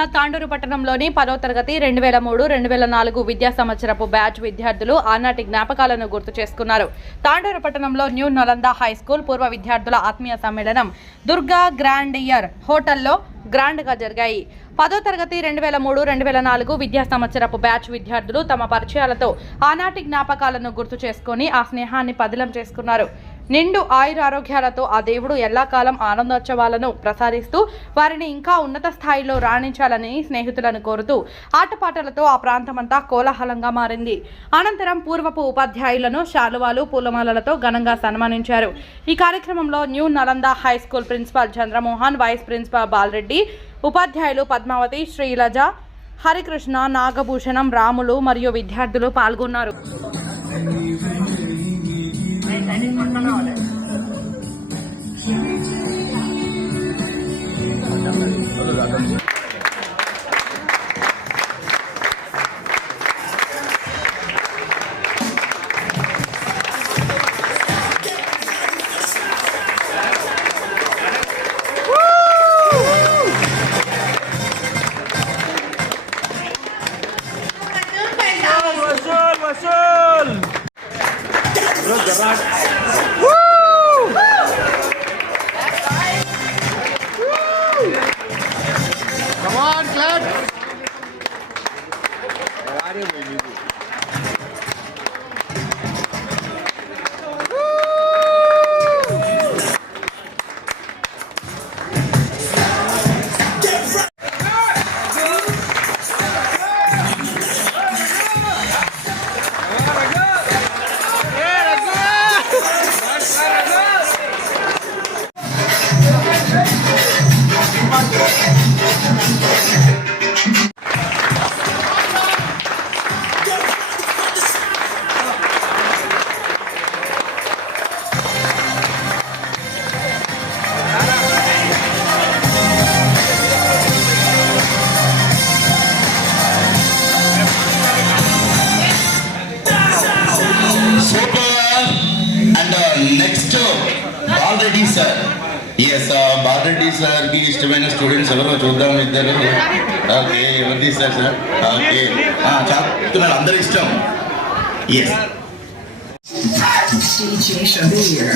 జిల్లా తాండూరు పట్టణంలోని 10వ తరగతి 2003-2004 విద్యా సంవత్సరపు బ్యాచ్ విద్యార్థులు ఆనాటి జ్ఞాపకాలను గుర్తు చేసుకున్నారు. తాండూరు పట్టణంలో న్యూ నలంద హై స్కూల్ పూర్వ విద్యార్థుల ఆత్మీయ సమ్మేళనం దుర్గా గ్రాండియర్ హోటల్లో గ్రాండ్గా జరిగాయి. 10వ తరగతి 2003-2004 విద్యా సంవత్సరపు బ్యాచ్ విద్యార్థులు తమ పరిచయాలతో ఆనాటి జ్ఞాపకాలను గుర్తు చేసుకుని ఆ స్నేహాన్ని పదిలం చేసుకున్నారు. నిండు ఆయురారోగ్యాలతో ఆ దేవుడు ఎల్లకాలం ఆనందోత్సవాలను ప్రసాదిస్తూ వారిని ఇంకా ఉన్నత స్థాయిలో రాణించాలని స్నేహితులను కోరుతూ ఆటపాటలతో ఆ ప్రాంతమంతా కోలాహలంగా మారింది. అనంతరం పూర్వపు ఉపాధ్యాయులను శాలువాలు పూలమాలలతో ఘనంగా సన్మానించారు. ఈ కార్యక్రమంలో new Nalanda high school principal Chandramohan, vice principal Balareddy, ఉపాధ్యాయులు పద్మావతి, శ్రీలజ, హరికృష్ణ, నాగభూషణం, రాములు మరియు విద్యార్థులు పాల్గొన్నారు. Come on, clap! Next Balareddy sir. Yes, Balareddy సార్కి ఇష్టమైన స్టూడెంట్స్ ఎవరో చూద్దాం. ఇద్దరు. ఓకే, ఎవరు తీస్తారు సార్? ఓకే, చెప్తున్నారు అందరు ఇష్టం. Yes, DJ Shabir.